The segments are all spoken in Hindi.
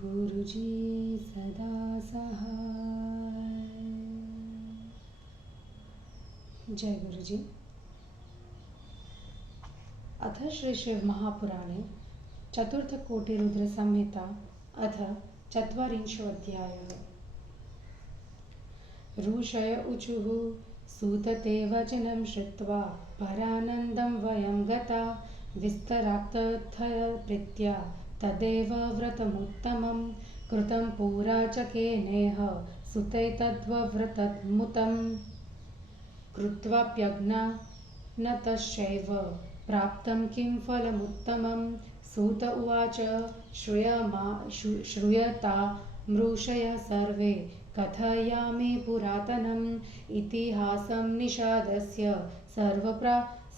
गुरुजी सदा सहाय। जय गुरुजी। अथ श्री शिव महापुराणे चतुर्थकोटिरुद्र संहिता अथ 40 ऋषय उचुः सूत ते वचनं श्रुत्वा परानन्दं वयं गता विस्तराक्तथप्रीत्या तदेव व्रतमुत्तमं कृतं पुरा च केनेह सुते तद्व्रतमुतं कृत्वाप्यज्ञा न तस्यैव प्राप्तं किं फलमुत्तमं। सूत उवाच श्रूयता मृषयः सर्वे कथयामि पुरातनम् इतिहासं निषादस्य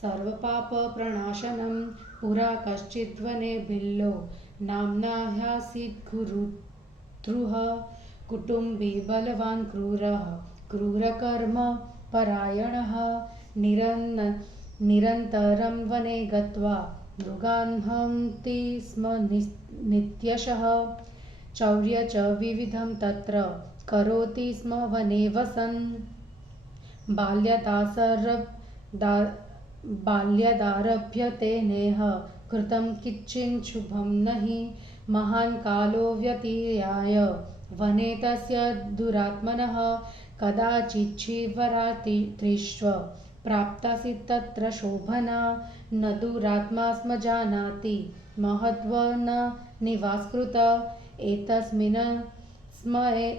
सर्वपापप्रणाशनं। पुरा कश्चिद्वने भिल्लो नाम्ना ह्यासीत् गुरुद्रुः कुटुम्बी बलवान् क्रूरकर्म परायणः निरन्तरं वने गत्वा मृगान् हन्ति स्म नित्यशः चौर्य च विविधं तत्र करोति स्म वने वसन्। बाल्यादारभ्य तेनेह कृतं किञ्चित् शुभं नहि महान् कालो व्यतीयाय वने तस्य दुरात्मनः कदाचिच्छिवरात्रिष्व प्राप्तासि तत्र शोभना न दुरात्मा स्म जानाति महद्व न निवास्कृत। एतस्मिन्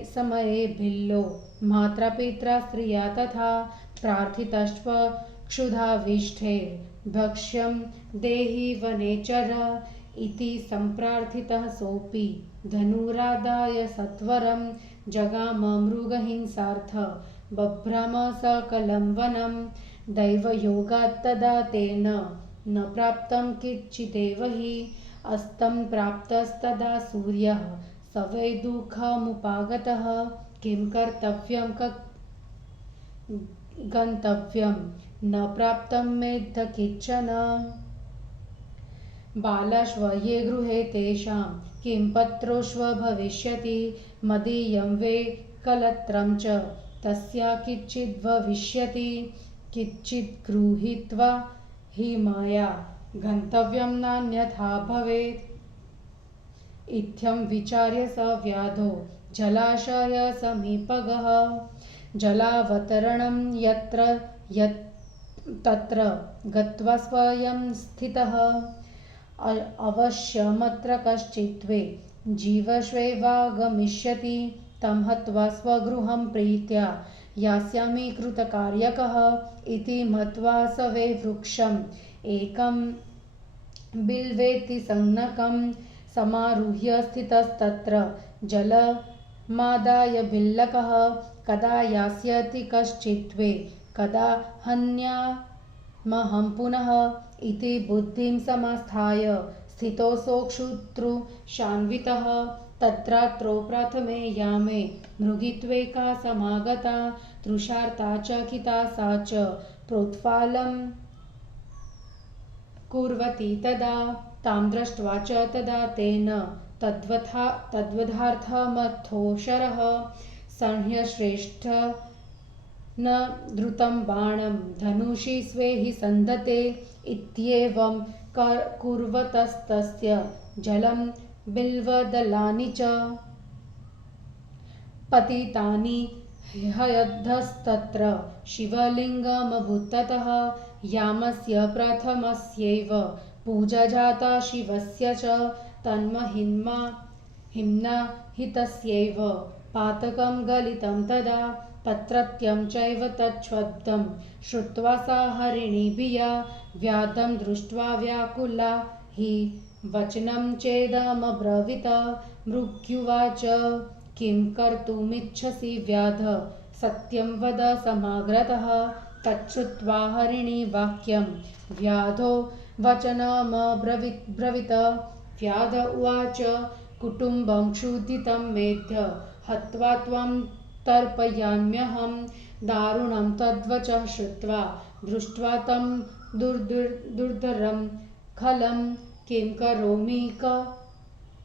समये भिल्लो मात्रा पित्रा स्त्रिया तथा प्रार्थितश्च क्षुधाविष्ठैर्भक्ष्यं देहि वनेचर इति सम्प्रार्थितः सोऽपि धनुरादाय सत्वरं जगाम मृगहिंसार्थ बभ्रम सकलं वनं। दैवयोगात् तदा तेन न प्राप्तं किञ्चिदेव हि अस्तं प्राप्तस्तदा सूर्यः स वै दुःखमुपागतः किं कर्तव्यं गन्तव्यं न प्राप्तं मेद्ध किञ्चन। बालाश्व ये गृहे तेषां किं पत्रोश्व भविष्यति मदीयं वै कलत्रं च तस्या किञ्चिद्भविष्यति किञ्चित् गृहीत्वा हि मया गन्तव्यं नान्यथा भवेत्। इत्थं विचार्य स व्याधो जलाशयसमीपगः जलावतरणं तत्र गत्वा स्वयं स्थितः अवश्यमत्र कश्चिद्वै जीवश्वैवागमिष्यति तं हत्वा स्वगृहं प्रीत्या यास्यामि कृतकार्यकः इति मत्वा स वै वृक्षम् एकं बिल्वेति संज्ञकं समारुह्य स्थितस्तत्र जलमादाय बिल्लकः कदा यास्यति कश्चिद्वै कदा हन्यामहं पुनः इति बुद्धिं समास्थाय स्थितोऽसोक्षुतृषान्वितः तत्रात्रो प्रथमे यामे मृगीत्वेका समागता तृषार्ता चकिता सा च प्रोत्फालं कुर्वती तदा तां दृष्ट्वा च तदा तेन तद्वधार्थमथोषरः संह्यश्रेष्ठ न धृतं बाणं धनुषि स्वे हि सन्धते इत्येवं कुर्वतस्तस्य जलं बिल्वदलानि च पतितानि ह्यधस्तत्र शिवलिङ्गमभूत्ततः यामस्य प्रथमस्यैव पूजा जाता शिवस्य च तन्महिम्ना हितस्यैव पातकं गलितं तदा पत्रत्यं चैव तच्छब्दं श्रुत्वा सा हरिणी भिया व्याधं दृष्ट्वा व्याकुला हि वचनं चेदमब्रवीत। मृग्युवाच किं कर्तुमिच्छसि व्याध सत्यं वद समाग्रतः। तच्छ्रुत्वा हरिणी वाक्यं व्याधो वचनमब्रवीत। व्याध उवाच कुटुम्बं क्षुधितं मेध्य हत्वा त्वं तर्पयाम्यहं दारुणं तद्वचः श्रुत्वा दृष्ट्वा तं दुर्धरं खलं किं करोमि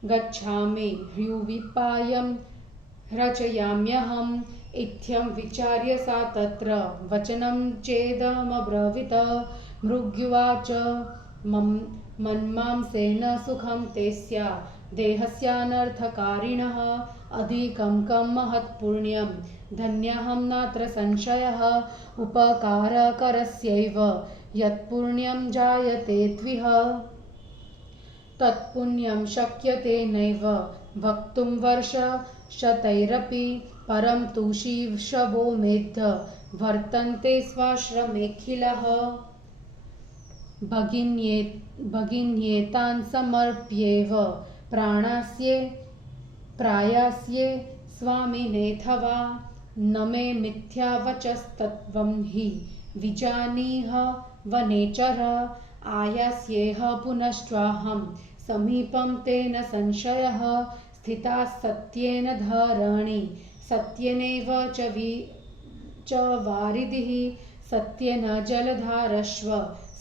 गच्छामि ह्युविपायं रचयाम्यहम् इत्थं विचार्य सा तत्र वचनं चेदमब्रवीत। मृग्युवाच मन्मांसेन सुखं तेस्या देहस्यानर्थकारिणः अधिकं कं महत्पुण्यं धन्यहं नात्र संशयः। उपकारकरस्यैव यत्पुण्यं जायते त्विह तत्पुण्यं शक्यते नैव वक्तुं वर्षशतैरपि। परं तु शिशवो मेद्ध वर्तन्ते स्वाश्रमेऽखिलः। भगिन्येतान् समर्प्येव प्रायास्ये स्वामिनेऽथवा न मे मिथ्यावचस्तत्त्वं हि विजानीह वनेचर। आयास्येह पुनश्चाहं समीपं तेन संशयः। स्थिता सत्येन धरणी सत्येनैव च वारिधिः सत्येन जलधारश्व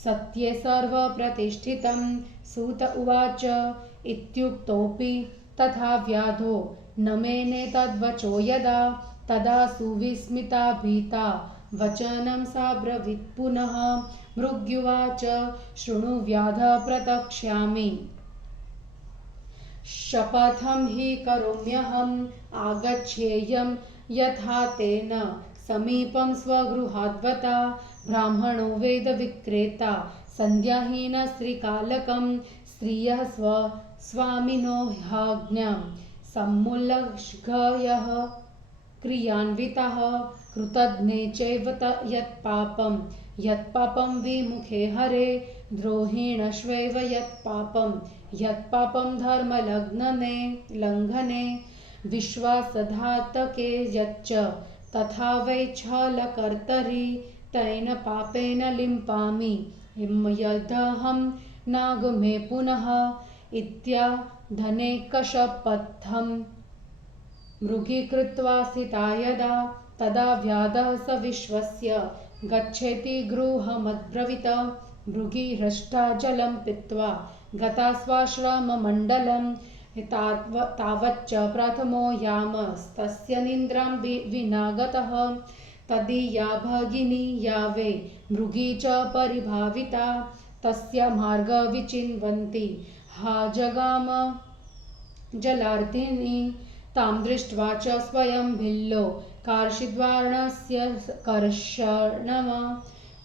सत्ये सर्वप्रतिष्ठितं। सूत उवाच इत्युक्तोऽपि तथा व्याधो न मेने तद्वचो यदा तदा सुविस्मिता भीता वचनं सा ब्रवीत् पुनः। मृग्युवाच शृणु व्याध प्रतक्ष्यामि शपथं हि करोम्यहम् आगच्छेयं यथा तेन समीपं स्वगृहाद्वता। ब्राह्मणो वेदविक्रेता सन्ध्याहीनस्त्रीकालकं स्त्रियः स्वामिनो ह्याज्ञां समुल्लङ्घ्य क्रियान्वितः। कृतघ्ने चैव यत्पापं विमुखे हरे द्रोहिणश्वैव यत्पापं धर्मलङ्घने विश्वासघातके यच्च तथा वै छलकर्तरि तेन पापेन लिम्पामि यदहं नागमे पुनः। इत्याधनेकशपथं मृगीकृत्वा स्थिता यदा तदा व्याधः स विश्वस्य गच्छेति गृहमब्रवीत। मृगी हृष्टा जलं पीत्वा गता स्वाश्रममण्डलं तावच्च प्रथमो यामस्तस्य निद्रां विनागतः। तदीया भगिनी या वै मृगी च परिभाविता तस्य मार्गविचिन्वन्ती हा जगाम जलार्थिनी। तां दृष्ट्वा च स्वयं भिल्लो कार्षिद्वर्णस्य कर्षणम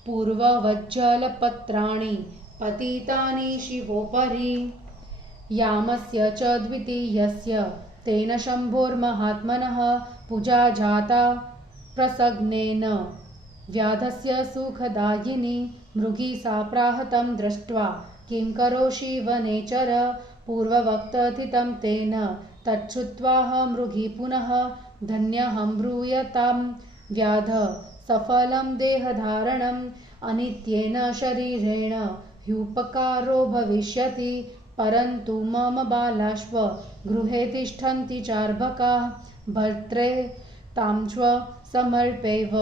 पूर्ववज्जलपत्राणि पतितानि शिवोपरि। यामस्य च द्वितीयस्य तेन शम्भोर्महात्मनः पूजा जाता प्रसग्नेन व्याधस्य सुखदायिनी। मृगी सा प्राहतं दृष्ट्वा किं करोषि वनेचर पूर्ववक्तथितं तेन तच्छ्रुत्वाह मृगी पुनः। धन्यहं ब्रूयतां व्याध सफलं देहधारणम् अनित्येन शरीरेण ह्युपकारो भविष्यति। परन्तु मम बालाश्व गृहे तिष्ठन्ति चार्भकाः भर्त्रे तां श्व समर्प्यैव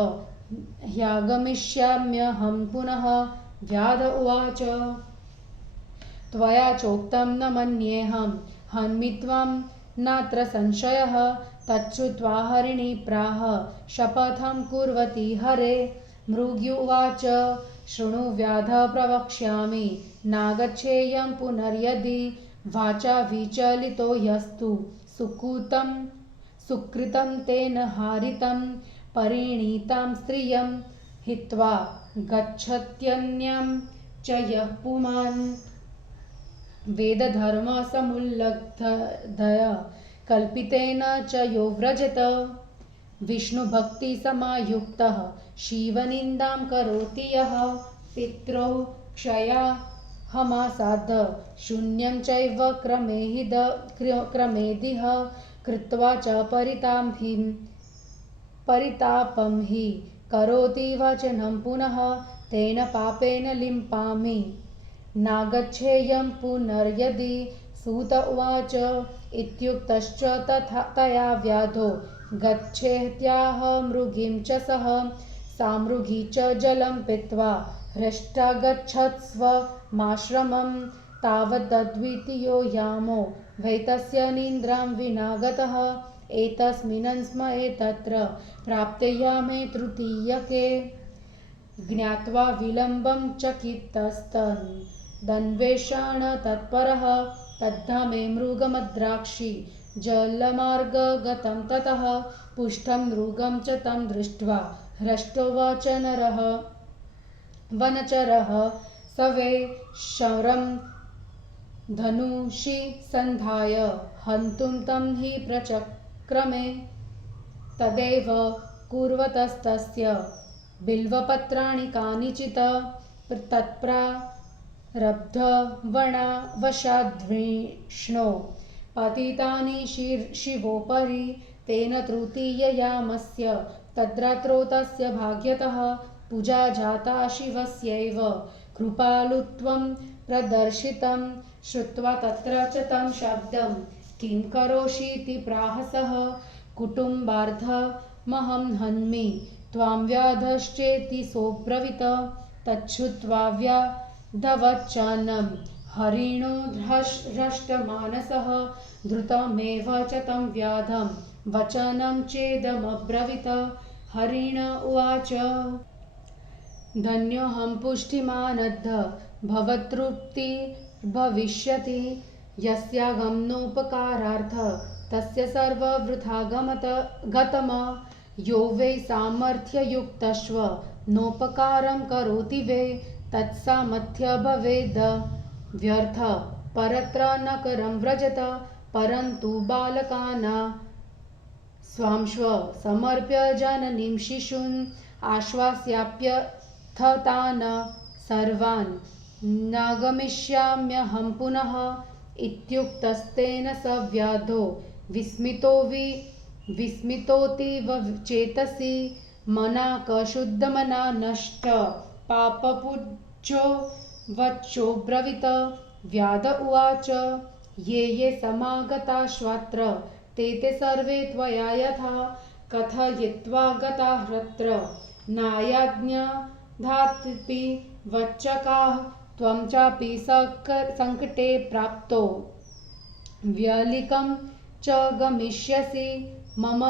ह्यागमिष्याम्यहं पुनः। व्याध उवाच त्वया चोक्तं न मन्येऽहं हन्मि त्वां नात्र संशयः। तच्छ्रुत्वा हरिणी प्राह शपथं कुर्वती हरे। मृग्युवाच शृणु व्याध प्रवक्ष्यामि नागच्छेयं पुनर्यदि वाचा विचलितो यस्तु सुकृतं तेन हारितं परिणीतां स्त्रियं हित्वा गच्छत्यन्यं च यः पुमान्। वेदधर्मसमुल्लङ्घय कल्पितेन च यो व्रजत विष्णुभक्तिसमायुक्तः शिवनिन्दां करोति यः। पित्रो क्षयाहमासाद् शून्यं चैव क्रमेदिह कृत्वा च परितापं हि करोति वचनं पुनः। तेन पापेन लिम्पामि नागच्छेयं पुनर्यदि। सूत उवाच इत्युक्तश्च तया व्याधो गच्छेत्याह मृगीं च सह। सा मृगी च जलं पीत्वा हृष्टा गच्छत् स्वमाश्रमं तावदद्वितीयो यामो वैतस्य निन्द्रां विना गतः एतस्मिन् स्म एतत्र प्राप्ते यामे तृतीयके ज्ञात्वा विलम्बं चकितस्तदन्वेषण तत्परः तद्धामे मृगमद्राक्षि जलमार्गगतं ततः पुष्टं मृगं च तं दृष्ट्वा हृष्टो वनचरः स वै शरं धनुषि सन्धाय हन्तुं तं हि प्रचक्रमे तदेव कुर्वतस्तस्य बिल्वपत्राणि कानिचित् तत्प्रारब्धवशाद्विष्णो पतितानि शिवोपरि तेन तृतीययामस्य तद्रात्रौ तस्य भाग्यतः पूजा जाता शिवस्यैव कृपालुत्वं प्रदर्शितं श्रुत्वा तत्र च तं शब्दं किं करोषीति प्राहसः कुटुम्बार्थमहं हन्मि त्वां व्याधश्चेति सोऽब्रवीत् तच्छ्रुत्वा व्याधवच्चानं हरिणो हृष्टमानसः धृतमेव च तं व्याधं वचनं चेदमब्रवीत् हरिण उवाच धन्योऽहं पुष्टिमानद्ध भवतृप्तिर्भविष्यति यस्याहं नोपकारार्थ तस्य सर्ववृथा गतम यो वै सामर्थ्ययुक्तश्व नोपकारं करोति वै तत्सामर्थ्य भवेद् व्यर्थ परत्र न करं व्रजत परन्तु बालकाना स्वांश्व समर्प्य जननीं शिशून् आश्वास्याप्यथतान् सर्वान् नागमिष्याम्यहं पुनः इत्युक्तस्तेन स व्याधो विस्मितोऽतीव चेतसि मनाकशुद्धमना नष्ट पापपूज्यो वचोब्रवीत् व्याध उवाच ये समागताश्वात्र ते सर्वे त्वया यथा कथयित्वा गता ह्यत्र नायाज्ञाधात्पि वच्चकाः त्वं चापि संकटे प्राप्तो व्यलिकं च गमिष्यसि मम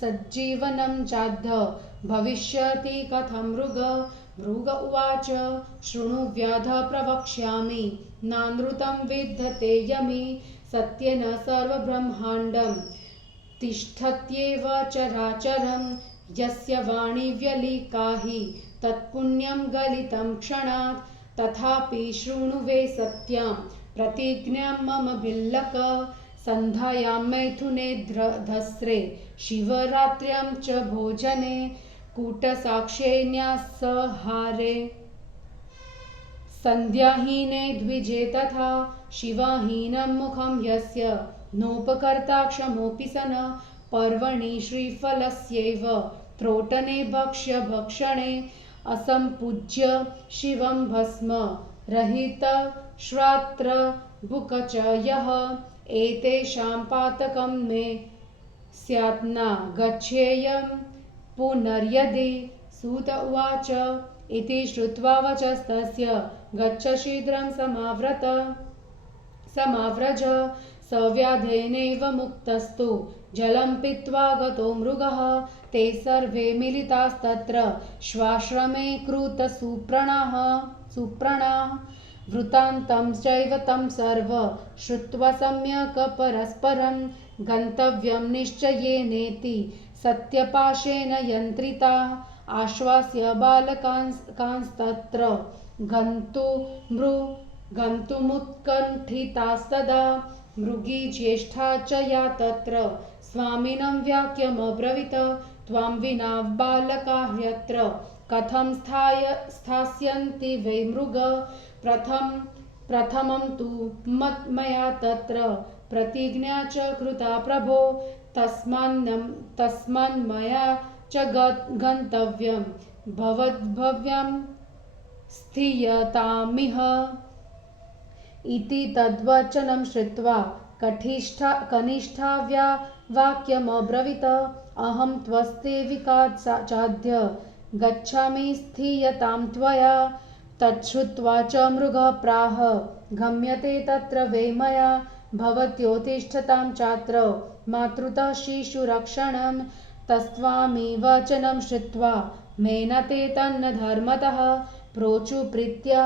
सज्जीवनं चाद्ध भविष्यति कथं मृग उवाच शृणु व्याध प्रवक्ष्यामि नानृतं विद्यते यमि सत्येन सर्वब्रह्माण्डं तिष्ठत्येव चराचरं यस्य वाणी व्यलिका हि तत्पुण्यं गलितं क्षणात् तथापि शृणु वै सत्यां प्रतिज्ञां मम बिल्लक सन्ध्यायां मैथुने धस्रे शिवरात्र्यां च भोजने कूटसाक्ष्ये न्यासहारे सन्ध्याहीने द्विजे तथा शिवाहीनं मुखं यस्य नोपकर्ता क्षमोऽपि सन् पर्वणि श्रीफलस्यैव त्रोटने भक्ष्यभक्षणे असम्पूज्य शिवं भस्म रहित श्रात्र बुक च यः एतेषां पातकं मे स्यात्ना गच्छेयं पुनर्यदि सूत उवाच इति श्रुत्वा वचस्तस्य गच्छ शीघ्रं समाव्रज स व्याधेनैव मुक्तस्तु जलं पीत्वा गतो मृगः ते सर्वे मिलितास्तत्र श्वाश्रमे कृतसुप्राणाः वृत्तान्तं चैव तं सर्व श्रुत्वा सम्यक् परस्परं गन्तव्यं निश्चयेनेति सत्यपाशेन यन्त्रिता आश्वास्य बालकांस्तत्र गन्तुमुत्कण्ठितास्तदा मृगी ज्येष्ठा च या तत्र स्वामिनं वाक्यमब्रवीत् त्वां विना बालका ह्यत्र कथं स्थास्यन्ति वै मृग प्रथमं तु मया तत्र प्रतिज्ञा च कृता प्रभो तस्मान्मया च गन्तव्यं भवद्भव्यं स्थीयतामिह इति तद्वचनं श्रुत्वा कनिष्ठा वाक्यमब्रवीत् अहं त्वस्तेविकात् चाद्य गच्छामि स्थीयतां त्वया तच्छ्रुत्वा च मृगः प्राह गम्यते तत्र वै मया भवत्योत्तिष्ठतां चात्र मातृतः शिशुरक्षणं तस्त्वामि वचनं श्रुत्वा मेनते तन्न धर्मतः प्रोचुप्रीत्य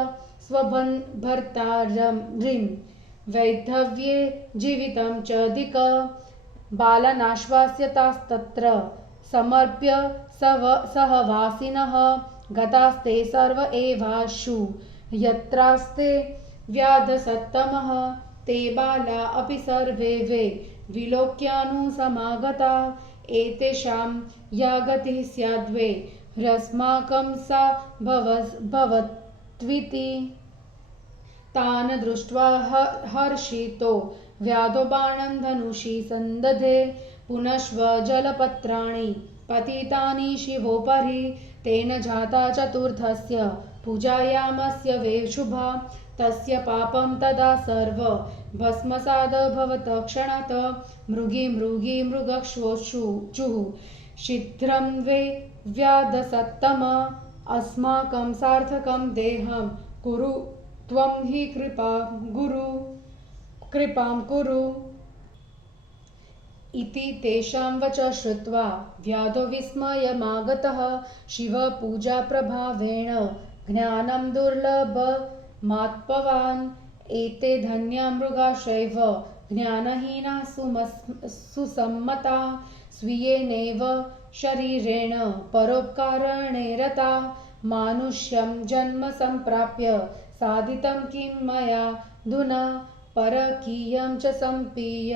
स्वभर्तारं वैधव्ये जीवितं च दिक् बालानाश्वास्य तास्तत्र समर्प्य सहवासिनः गतास्ते सर्व एवाशु यत्रास्ते व्याधसत्तमः ते बाला अपि सर्वे वे विलोक्यानुसमागता एतेषां या गतिः स्याद्वे ह्यस्माकं सा भवत्विति तान् दृष्ट्वा हर्षितो व्याधो बाणं धनुषि सन्दधे पुनश्व जलपत्राणि पतितानि शिवोपरि तेन जाता चतुर्थस्य पूजायामस्य वे शुभा तस्य पापं तदा सर्व भस्मसादभवत् क्षणात् मृगीमृगक्षोचुः शीघ्रं वे व्याधसत्तम अस्माकं सार्थकं देहं कुरु त्वं हि कृपां कुरु इति तेषां वच श्रुत्वा व्याधो विस्मयमागतः शिवपूजाप्रभावेण ज्ञानं दुर्लभमात्पवान् एते धन्या मृगाश्चैव ज्ञानहीना सुसम्मता स्वीयेनैव शरीरेण परोपकारेणे रता मानुष्यं जन्म सम्प्राप्य साधितं किं मया धुना परकीयं च सम्पीय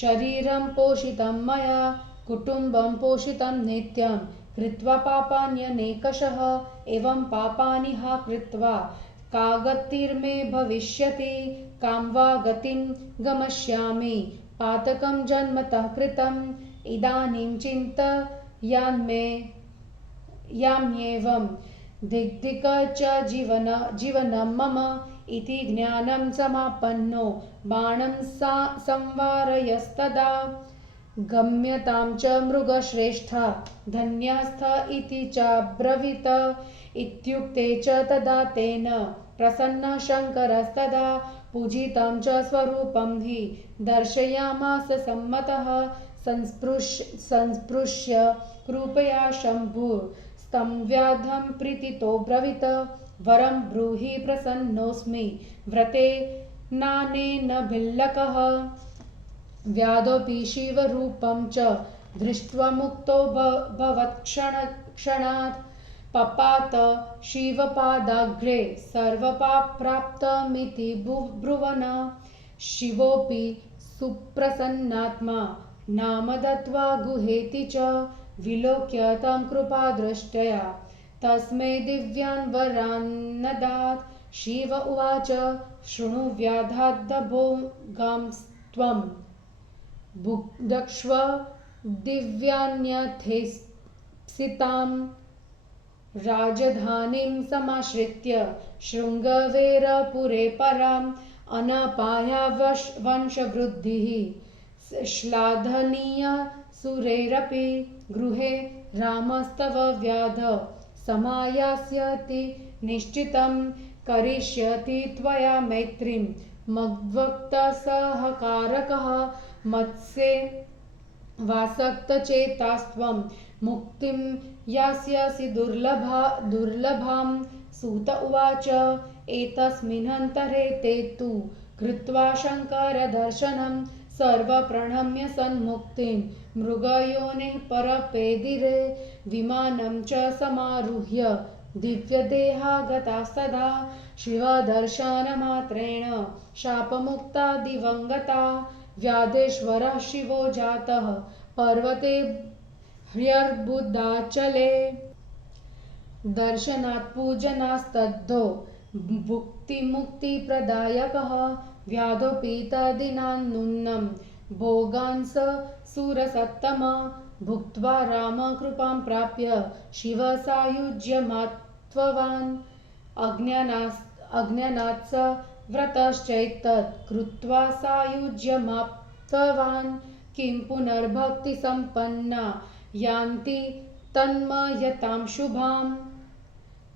शरीरं पोषितं मया कुटुम्बं पोषितं नित्यं कृत्वा पापान्यनेकशः एवं पापानि हा कृत्वा का गतिर्मे भविष्यति कां वा गतिं गमिष्यामि पातकं जन्मतः कृतम् इदानीं चिन्तयाम्येवं दिग्दिक च जीवनं मम इति ज्ञानं समापन्नो बाणं संवारयस्तदा गम्यतां च मृगश्रेष्ठा धन्यास्थ इति चाब्रवीत इत्युक्ते च तदा तेन प्रसन्नः शङ्करस्तदा पूजितं च स्वरूपं हि दर्शयामास सम्मतः संस्पृश्य कृपया शम्भुस्तं व्याधं प्रीतितो ब्रवीत वरं ब्रूहि प्रसन्नोऽस्मि व्रते नानेन भिल्लकः व्याधोऽपि शिवरूपं च दृष्ट्वा मुक्तो भवत्क्षणात् पपात शिवपादाग्रे सर्वपाप्राप्तमिति ब्रुवन् शिवोऽपि सुप्रसन्नात्मा नाम दत्त्वा गुहेति च विलोक्य तं कृपादृष्ट्या तस्मै दिव्यान् वरान्नदात् शिव उवाच शृणु व्याधाद्भोगांस्त्वं भुङ्क्ष्व दिव्यान्यथेप्सितां राजधानीं समाश्रित्य शृङ्गवेरपुरे पराम् अनपाया वंशवृद्धिः श्लाघनीया सुरैरपि गृहे रामस्तव व्याध समायास्यति निश्चितं करिष्यति त्वया मैत्रीं मद्भक्तसहकारकः मत्से वासक्तचेतास्त्वं मुक्तिं यास्यसि दुर्लभां सूत उवाच एतस्मिन्नन्तरे ते तु कृत्वा शङ्करदर्शनं सर्वप्रणम्य सन्मुक्तिं मृगयोनिः परपेदिरे विमानं च समारुह्य दिव्यदेहा गतास्तदा शिवदर्शनमात्रेण शापमुक्ता दिवङ्गता व्याधेश्वरः शिवो जातः पर्वते ह्यर्बुदाचले दर्शनात् पूजनास्तद्धो भुक्तिमुक्तिप्रदायकः व्याधोऽपि तद्दिनान्नूनं भोगान् स सुरसत्तम भुक्त्वा रामकृपां प्राप्य शिवसायुज्यमात्पवान् अज्ञानात् स व्रतश्चैतत् कृत्वा सायुज्यमाप्तवान् किं पुनर्भक्तिसम्पन्ना यान्ति तन्मयतां शुभाम्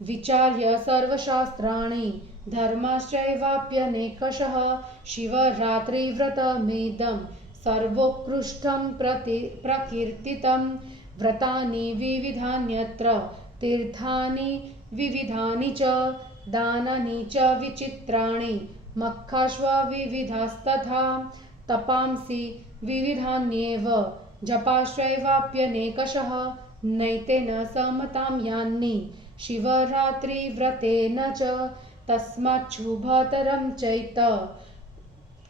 विचार्य सर्वशास्त्राणि धर्मश्चैवाप्यनेकशः शिवरात्रिव्रतमेदं सर्वोत्कृष्टं प्रकीर्तितं व्रतानि विविधान्यत्र तीर्थानि विविधानि च दानानि च विचित्राणि मखाश्व विविधास्तथा तपांसि विविधान्येव जपाश्चैवाप्यनेकशः नैतेन समतां यान्नि शिवरात्रिव्रतेन च तस्माच्छुभतरं चैत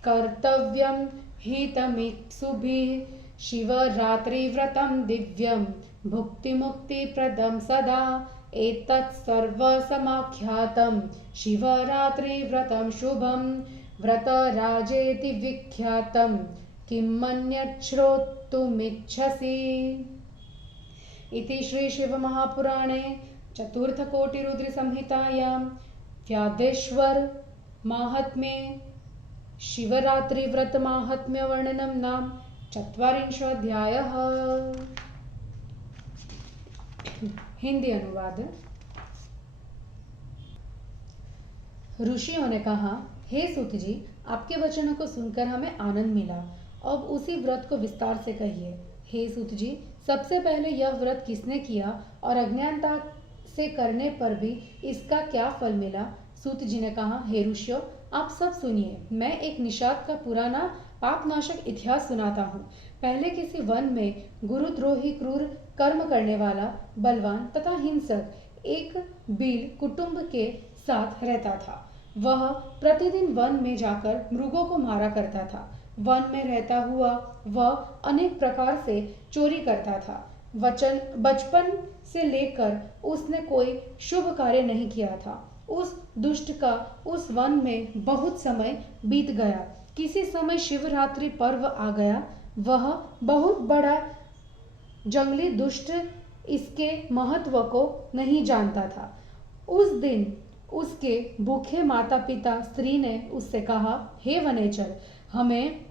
कर्तव्यं हितमित्सुभिः शिवरात्रिव्रतं दिव्यं भुक्तिमुक्तिप्रदं सदा एतत् सर्वसमाख्यातं शिवरात्रिव्रतं शुभं व्रतराजेति विख्यातं किं मन्यत् श्रोतुमिच्छसि। इति श्री शिवमहापुराणे चतुर्थकोटिरुद्रसंहितायां व्यादेश्वर माहात्म्ये शिवरात्रिव्रतमाहात्म्यवर्णनं नाम 40वाध्यायः। हिंदी अनुवाद। ऋषियों ने कहा, हे सूत जी, आपके वचनों को सुनकर हमें आनंद मिला। अब उसी व्रत को विस्तार से कहिए। हे सूत जी, सबसे पहले यह व्रत किसने किया और अज्ञानता से करने पर भी इसका क्या फल मिला? सूत जी ने कहा, हे ऋषियों, आप सब सुनिए। मैं एक निषाद का पुराना पापनाशक इतिहास सुनाता हूँ। पहले किसी वन में गुरुद्रोही क्रूर कर्म करने वाला बलवान तथा हिंसक एक बील कुटुंब के साथ रहता था। वह प्रतिदिन वन में जाकर मृगों को मारा करता था। वन में रहता हुआ वह अनेक प्रकार से चोरी करता था। बचपन से लेकर उसने कोई शुभ कार्य नहीं किया था। उस दुष्ट का उस वन में बहुत समय बीत गया। किसी समय शिवरात्रि पर्व आ गया। वह बहुत बड़ा जंगली दुष्ट इसके महत्व को नहीं जानता था। उस दिन उसके भूखे माता पिता स्त्री ने उससे कहा, हे वनेचर, हमें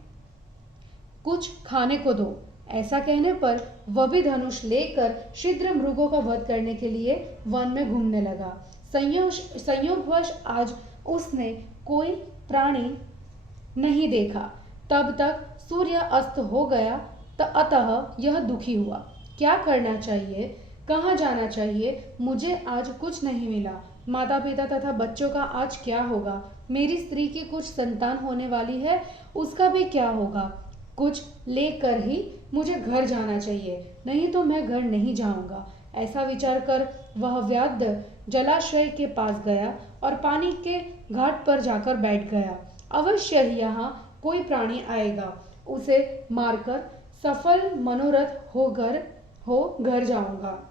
कुछ खाने को दो। ऐसा कहने पर वह भी धनुष लेकर शीघ्र मृगों का वध करने के लिए वन में घूमने लगा। संयोगवश आज उसने कोई प्राणी नहीं देखा। तब तक सूर्य अस्त हो गया। अतः यह दुखी हुआ। क्या करना चाहिए, कहाँ जाना चाहिए? मुझे आज कुछ नहीं मिला। माता पिता तथा बच्चों का आज क्या होगा? मेरी स्त्री की कुछ संतान होने वाली है, उसका भी क्या होगा? कुछ लेकर ही मुझे घर जाना चाहिए, नहीं तो मैं घर नहीं जाऊंगा। ऐसा विचार कर वह व्याध जलाशय के पास गया और पानी के घाट पर जाकर बैठ गया। अवश्य ही यहाँ कोई प्राणी आएगा, उसे मारकर सफल मनोरथ हो घर जाऊंगा।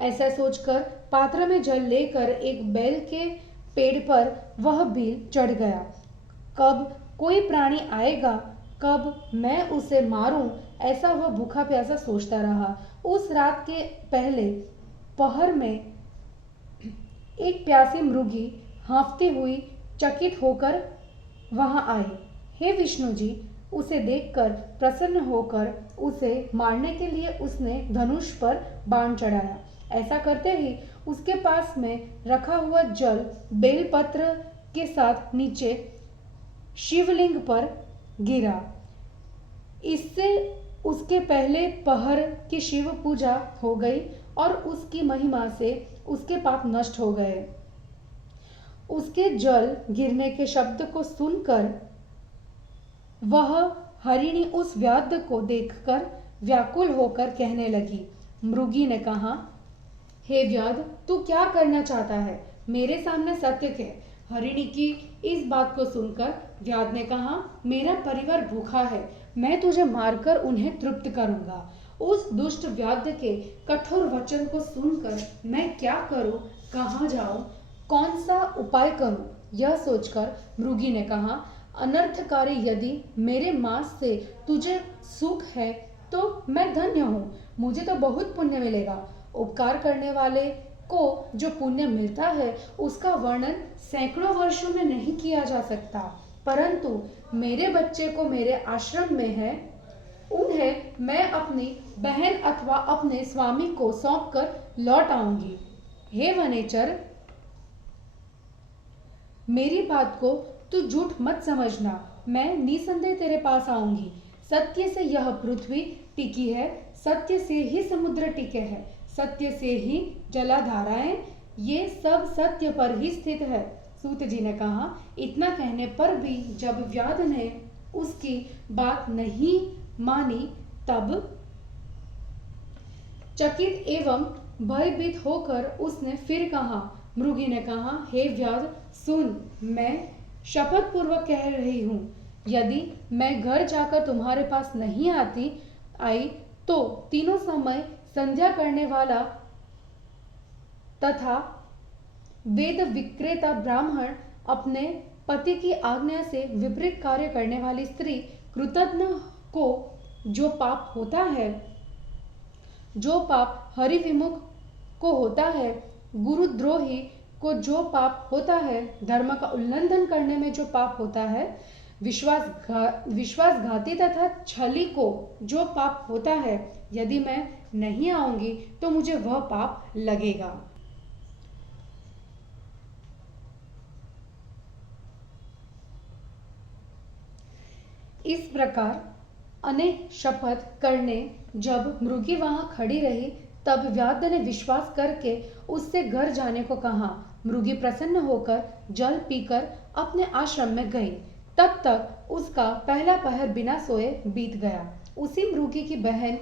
ऐसा सोचकर पात्र में जल लेकर एक बेल के पेड़ पर वह बील चढ़ गया। कब कोई प्राणी आएगा, कब मैं उसे मारूं, ऐसा वह भूखा प्यासा सोचता रहा। उस रात के पहले पहर में एक प्यासी मृगी हाँफती हुई चकित होकर वहां आई। हे विष्णु जी, उसे देखकर प्रसन्न होकर उसे मारने के लिए उसने धनुष पर बाण चढ़ाया। ऐसा करते ही उसके पास में रखा हुआ जल बेलपत्र के साथ नीचे शिवलिंग पर गिरा। इससे उसके पहले पहर की शिव पूजा हो गई और उसकी महिमा से उसके पाप नष्ट हो गए। उसके जल गिरने के शब्द को सुनकर वह हरिणी उस व्याध को देखकर व्याकुल होकर कहने लगी। मृगी ने कहा, हे व्याध, तू क्या करना चाहता है? मेरे सामने सत्य कह। हरिणी की इस बात को सुनकर व्याध ने कहा, मेरा परिवार भूखा है, मैं तुझे मारकर उन्हें तृप्त करूंगा। उस दुष्ट व्याध के कठोर वचन को सुनकर मैं क्या करूं, कहाँ जाऊं, कौन सा उपाय करूं? यह सोचकर मृगी ने कहा, अनर्थकारी यदि मेरे मांस से तुझे सुख है तो मैं धन्य हूँ, मुझे तो बहुत पुण्य मिलेगा। उपकार करने वाले को जो पुण्य मिलता है उसका वर्णन सैकड़ों वर्षों में नहीं किया जा सकता। परंतु मेरे बच्चे को मेरे आश्रम में है, उन्हें मैं अपनी बहन अथवा अपने स्वामी को सौंपकर लौट आऊंगी। हे वनेचर, मेरी बात को तू झूठ मत समझना, मैं निसंदेह तेरे पास आऊंगी। सत्य से यह पृथ्वी टिकी है, सत्य से ही समुद्र टिके हैं, सत्य से ही जलाधाराएं, ये सब सत्य पर ही स्थित है। सूत जी ने कहा। इतना कहने पर भी जब व्याध ने उसकी बात नहीं मानी, तब चकित एवं भयभीत होकर उसने फिर कहा। मृगी ने कहा, हे व्याध सुन, मैं शपथ पूर्वक कह रही हूं, यदि मैं घर जाकर तुम्हारे पास नहीं आई तो तीनों समय संध्या करने वाला तथा वेद विक्रेता ब्राह्मण, अपने पति की आज्ञा से विपरीत कार्य करने वाली स्त्री, कृतज्ञ को जो पाप होता है, जो पाप हरिविमुख को होता है, गुरुद्रोही को जो पाप होता है, धर्म का उल्लंघन करने में जो पाप होता है, विश्वासघाती तथा छली को जो पाप होता है, यदि मैं नहीं आऊंगी तो मुझे वह पाप लगेगा। इस प्रकार अनेक शपथ करने जब मृगी वहां खड़ी रही, तब व्याध ने विश्वास करके उससे घर जाने को कहा। मृगी प्रसन्न होकर जल पीकर अपने आश्रम में गई। तब तक उसका पहला पहर बिना सोए बीत गया। उसी मृगी की बहन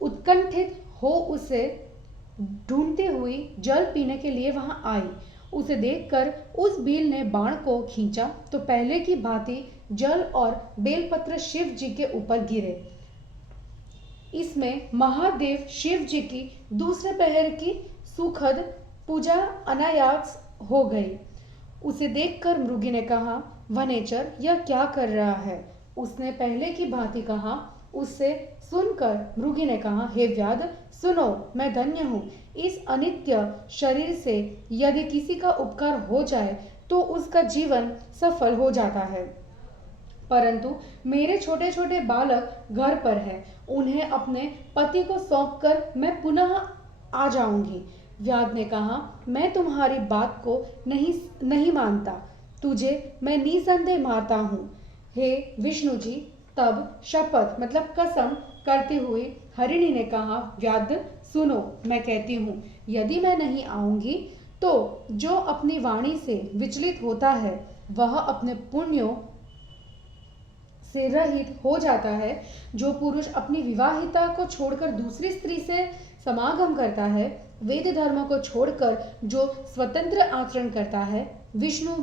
उत्कंठित हो उसे ढूंढती हुई जल पीने के लिए वहां आई। उसे देखकर उस भील ने बाण को खींचा तो पहले की भांति जल और बेलपत्र शिव जी के ऊपर गिरे। इसमें महादेव शिव जी की दूसरे पहर की सुखद पूजा अनायास हो गई। उसे देखकर मृगी ने कहा, वनेचर यह क्या कर रहा है? उसने पहले की भांति कहा। उससे सुनकर मृगी ने कहा, हे व्याध सुनो, मैं धन्य हूँ। इस अनित्य शरीर से यदि किसी का उपकार हो जाए तो उसका जीवन सफल हो जाता है, परंतु मेरे छोटे छोटे बालक घर पर हैं, उन्हें अपने पति को सौंपकर मैं पुनः आ जाऊंगी। व्याध ने कहा, मैं तुम्हारी बात को नहीं मानता, तुझे मैं निसंदेह मारता हूँ। हे विष्णु जी, तब शपथ मतलब कसम करते हुए हरिणी ने कहा, व्याध सुनो, मैं कहती हूँ, यदि मैं नहीं आऊंगी तो जो अपनी वाणी से विचलित होता है वह अपने पुण्यों से रहित हो जाता है। जो पुरुष अपनी विवाहिता को छोड़कर दूसरी स्त्री से समागम करता है, वेद धर्म को छोड़कर जो स्वतंत्र आचरण करता है, विष्णु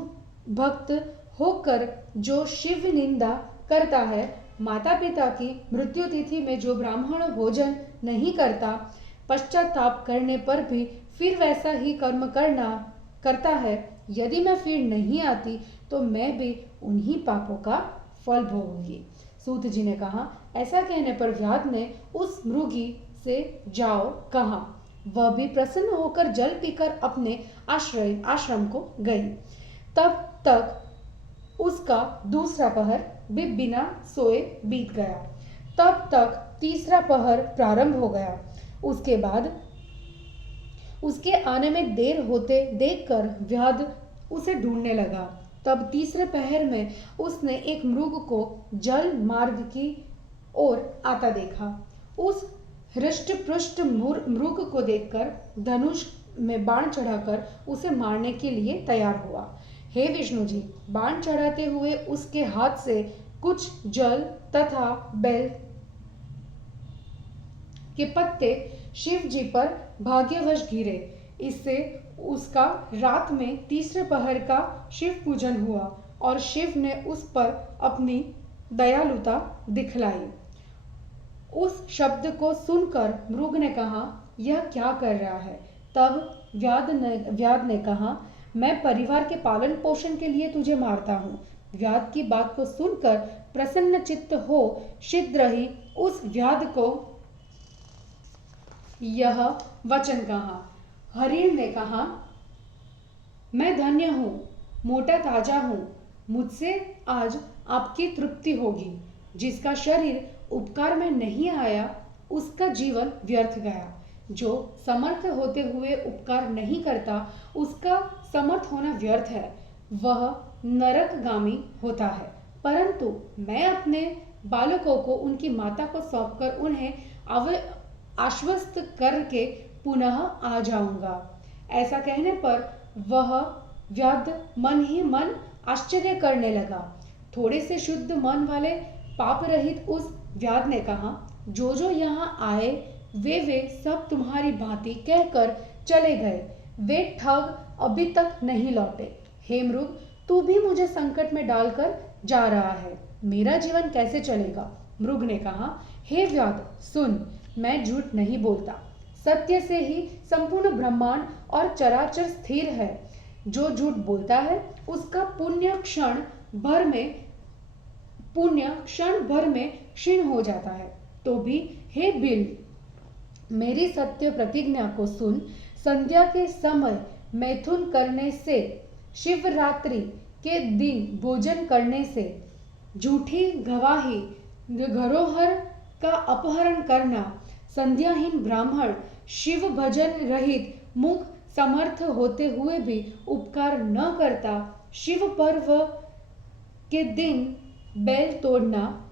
भक्त होकर जो शिव निंदा करता है, माता पिता की मृत्यु तिथि में जो ब्राह्मण भोजन नहीं करता, पश्चाताप करने पर भी फिर वैसा ही कर्म करता है, यदि मैं फिर नहीं आती तो मैं भी उन्हीं पापों का फल भोगूंगी। सूत जी ने कहा। ऐसा कहने पर व्याध ने उस मृगी से जाओ कहा। वह भी प्रसन्न होकर जल पीकर अपने आश्रम को गई। तब तक उसका दूसरा पहर भी बिना सोए बीत गया। तब तक तीसरा पहर प्रारंभ हो गया। उसके बाद उसके आने में देर होते देखकर व्याध उसे ढूंढने लगा। तब तीसरे पहर में उसने एक मृग को जल मार्ग की ओर आता देखा। उस हृष्ट पृष्ठ मृग को देखकर धनुष में बाण चढ़ाकर उसे मारने के लिए तैयार हुआ। हे विष्णु जी, बाण चढ़ाते हुए उसके हाथ से कुछ जल तथा बेल के पत्ते शिव जी पर भाग्यवश गिरे। इससे उसका रात में तीसरे पहर का शिव पूजन हुआ और शिव ने उस पर अपनी दयालुता दिखलाई। उस शब्द को सुनकर मृग ने कहा, यह क्या कर रहा है? तब व्याध ने कहा, मैं परिवार के पालन पोषण के लिए तुझे मारता हूँ। व्याध की बात को सुनकर प्रसन्न चित्त हो शीघ्र ही उस व्याध को यह वचन कहा। हरिण ने कहा, मैं धन्य हूँ, मोटा ताजा हूँ, मुझसे आज आपकी तृप्ति होगी। जिसका शरीर उपकार में नहीं आया उसका जीवन व्यर्थ गया। जो समर्थ होते हुए उपकार नहीं करता उसका समर्थ होना व्यर्थ है। वह नरकगामी होता है, परंतु मैं अपने बालकों को उनकी माता को सौंपकर उन्हें आश्वस्त करके पुनः आ जाऊंगा। ऐसा कहने पर वह व्याध मन ही मन आश्चर्य करने लगा। थोड़े से शुद्ध मन वाले पाप रहित उस व्याध ने कहा, जो जो यहाँ आए वे सब तुम्हारी भांति कहकर चले गए। वे ठग अभी तक नहीं लौटे। हे मृग, तू भी मुझे संकट में डालकर जा रहा है, मेरा जीवन कैसे चलेगा? मृग ने कहा, हे व्याध सुन, मैं झूठ नहीं बोलता। सत्य से ही संपूर्ण ब्रह्मांड और चराचर स्थिर है। जो झूठ बोलता है उसका पुण्य क्षण भर में क्षीण हो जाता है। तो भी हे बिल, मेरी सत्य प्रतिज्ञा को सुन। संध्या के समय मैथुन करने से, शिवरात्रि के दिन भोजन करने से, झूठी गवाही धरोहर का अपहरण करना, संध्याहीन ब्राह्मण शिव भजन रहित मुख समर्थ होते हुए भी उपकार न करता, शिव पर्व के दिन बैल तोड़ना,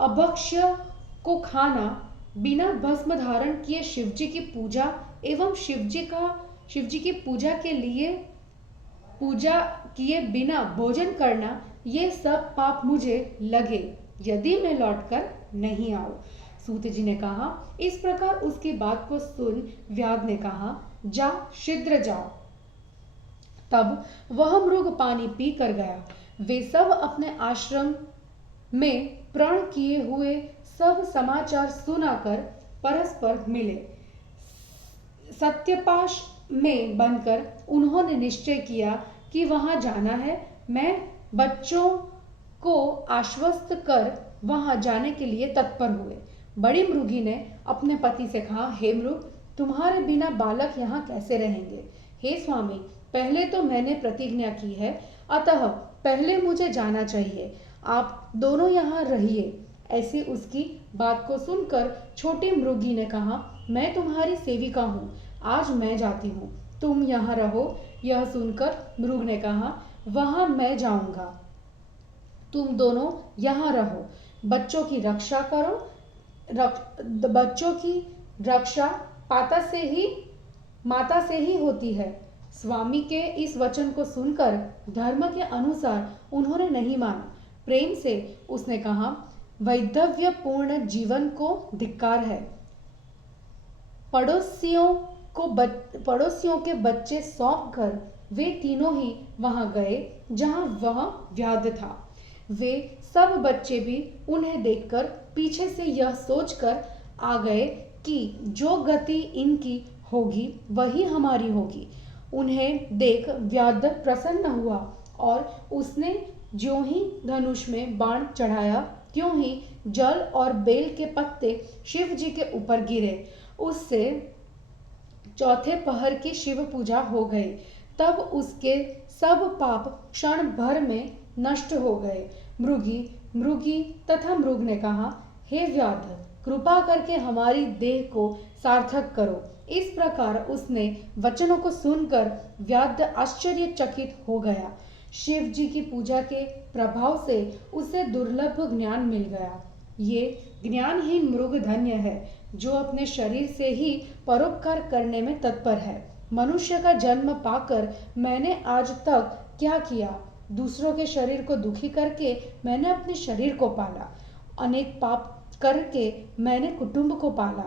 अभक्ष्य को खाना, बिना भस्म धारण किए शिवजी की पूजा एवं शिवजी की पूजा किए बिना भोजन करना, ये सब पाप मुझे लगे यदि मैं लौटकर नहीं आऊं। सूत जी ने कहा। इस प्रकार उसकी बात को सुन व्याध ने कहा, जा शीघ्र जाओ। तब वह मृग पानी पी कर गया। वे सब अपने आश्रम में प्रण किए हुए सब समाचार सुनाकर परस्पर मिले। सत्यपाश में बनकर उन्होंने निश्चय किया कि वहां जाना है। मैं बच्चों को आश्वस्त कर वहां जाने के लिए तत्पर हुए। बड़ी मृगी ने अपने पति से कहा, हे मृग, तुम्हारे बिना बालक यहाँ कैसे रहेंगे? हे स्वामी, पहले तो मैंने प्रतिज्ञा की है, अतः पहले मुझे जाना चाहिए। आप दोनों यहाँ रहिए। ऐसी उसकी बात को सुनकर छोटी मृगी ने कहा, मैं तुम्हारी सेविका हूँ, आज मैं जाती हूँ, तुम यहाँ रहो। यह सुनकर मृग ने कहा, वहां मैं जाऊंगा, तुम दोनों यहाँ रहो। बच्चों की रक्षा करो। बच्चों की रक्षा माता से ही होती है। स्वामी के इस वचन को सुनकर धर्म के अनुसार उन्होंने नहीं माना। प्रेम से उसने कहा, वैधव्य पूर्ण जीवन को धिक्कार है। पड़ोसियों के बच्चे सौंपकर वे तीनों ही वहां गए जहां वह व्याध था। वे सब बच्चे भी उन्हें देखकर पीछे से यह सोचकर आ गए कि जो गति इनकी होगी वही हमारी होगी। उन्हें देख व्याध प्रसन्न हुआ और उसने ज्यों ही धनुष में बाण चढ़ाया त्यों ही जल और बेल के पत्ते शिव जी के ऊपर गिरे। उससे चौथे पहर की शिव पूजा हो गई। तब उसके सब पाप क्षण भर में नष्ट हो गए। मृगी तथा मृग ने कहा, हे व्याध, कृपा करके हमारी देह को सार्थक करो। इस प्रकार उसने वचनों को सुनकर व्याध आश्चर्यचकित हो गया। शिव जी की पूजा के प्रभाव से उसे दुर्लभ ज्ञान मिल गया। ये ज्ञानहीन मृग धन्य है जो अपने शरीर से ही परोपकार करने में तत्पर है। मनुष्य का जन्म पाकर मैंने आज तक क्या किया? दूसरों के शरीर को दुखी करके मैंने अपने शरीर को पाला। अनेक पाप करके मैंने कुटुंब को पाला।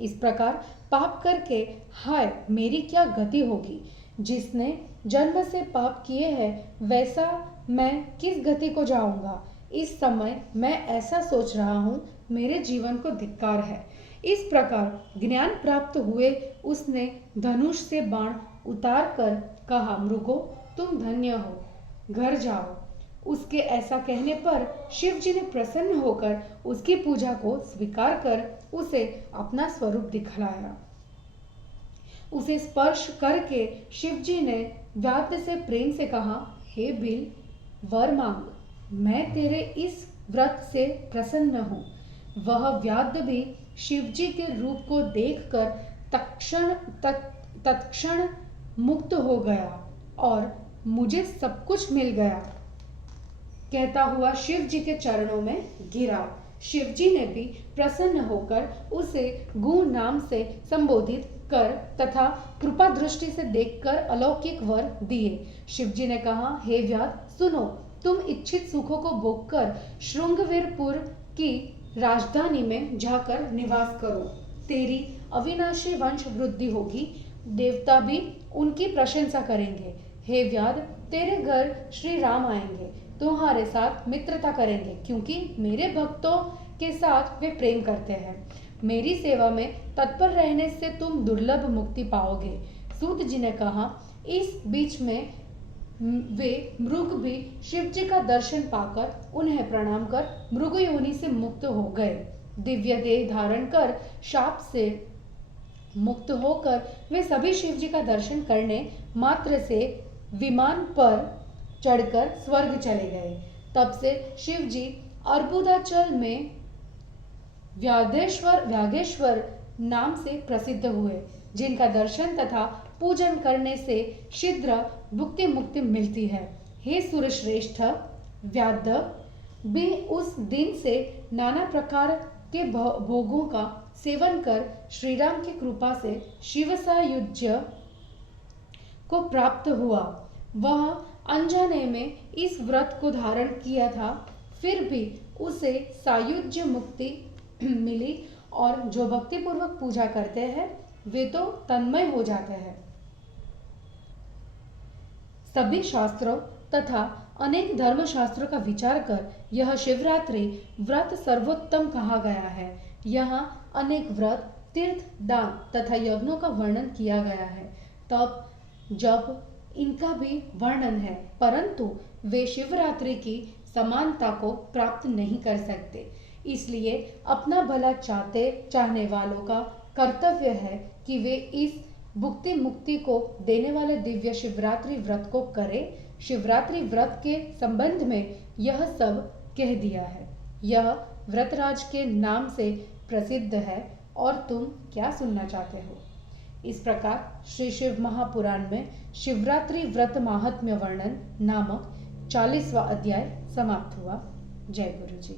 इस प्रकार पाप करके हाय मेरी क्या गति होगी। जिसने जन्म से पाप किए हैं वैसा मैं किस गति को जाऊंगा। इस समय मैं ऐसा सोच रहा हूँ, मेरे जीवन को धिक्कार है। इस प्रकार ज्ञान प्राप्त हुए उसने धनुष से बाण उतार कर कहा, मृगो तुम धन्य हो, घर जाओ। उसके ऐसा कहने पर शिव जी ने प्रसन्न होकर उसकी पूजा को स्वीकार कर उसे अपना स्वरूप दिखलाया। उसे स्पर्श करके शिव जी ने व्याध से प्रेम से कहा, हे बिल, वर मांग, मैं तेरे इस व्रत से प्रसन्न हूँ। वह व्याध भी शिव जी के रूप को देखकर तत्क्षण मुक्त हो गया और मुझे सब कुछ मिल गया, कहता हुआ शिव जी के चरणों में गिरा। शिव जी ने भी प्रसन्न होकर उसे गु नाम से संबोधित कर तथा कृपा दृष्टि से देखकर अलौकिक वर दिए। शिव जी ने कहा, हे व्याध, सुनो, तुम इच्छित सुखों को भोगकर श्रृंगवीरपुर की राजधानी में जाकर निवास करो। तेरी अविनाशी वंश वृद्धि होगी, देवता भी उनकी प्रशंसा करेंगे। हे व्याध, तेरे घर श्री राम आएंगे, तुम्हारे साथ मित्रता करेंगे, क्योंकि मेरे भक्तों के साथ वे प्रेम करते हैं। मेरी सेवा में तत्पर रहने से तुम दुर्लभ मुक्ति पाओगे। सूत जी ने कहा, इस बीच में वे मृग भी शिव जी का दर्शन पाकर उन्हें प्रणाम कर मृग योनि से मुक्त हो गए। दिव्य देह धारण कर शाप से मुक्त होकर वे सभी शिव जी का दर्शन करने मात्र से विमान पर चढ़कर स्वर्ग चले गए। तब से शिव जी अर्बुदाचल में व्यागेश्वर नाम से प्रसिद्ध हुए, जिनका दर्शन तथा पूजन करने से शीघ्र भुक्ति मुक्ति मिलती है। हे सुरश्रेष्ठ, व्याध भी उस दिन से नाना प्रकार के भोगों का सेवन कर श्री राम की कृपा से शिव सायुज्य को प्राप्त हुआ। वह अनजाने में इस व्रत को धारण किया था, फिर भी उसे सायुज्य मुक्ति मिली और जो भक्तिपूर्वक पूजा करते हैं वे तो तन्मय हो जाते हैं। सभी शास्त्रों तथा अनेक धर्मशास्त्रों का विचार कर यह शिवरात्रि व्रत सर्वोत्तम कहा गया है। यहाँ अनेक व्रत, तीर्थ, दान तथा यज्ञों का वर्णन किया गया है। तब जब इनका भी वर्णन है, परंतु वे शिवरात्रि की समानता को प्राप्त नहीं कर सकते। इसलिए अपना भला चाहने वालों का कर्तव्य है कि वे इस भुक्ति मुक्ति को देने वाले दिव्य शिवरात्रि व्रत को करें। शिवरात्रि व्रत के संबंध में यह सब कह दिया है। यह व्रतराज के नाम से प्रसिद्ध है और तुम क्या सुनना चाहते हो? इस प्रकार श्री शिव महापुराण में शिवरात्रि व्रत महात्म्य वर्णन नामक 40वां अध्याय समाप्त हुआ। जय गुरु जी।